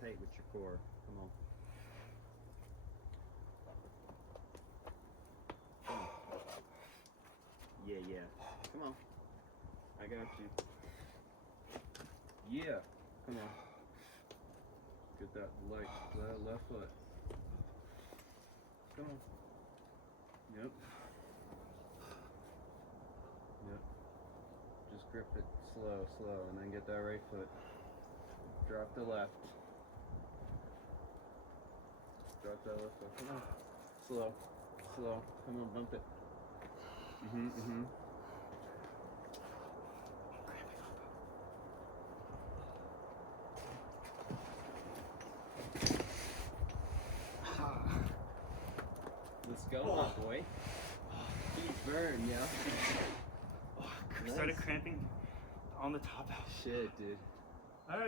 tight with your core. Come on. Come on. Yeah, yeah. Come on. I got you. Yeah. Come on. Get that left foot. Come on. Yep. Yep. Just grip it slow, and then get that right foot. Drop the left. Drop that left foot. Come on. Slow. Come on, bump it. Let's go, my boy. Keep burn, yeah. Started cramping on the top out. Shit, dude.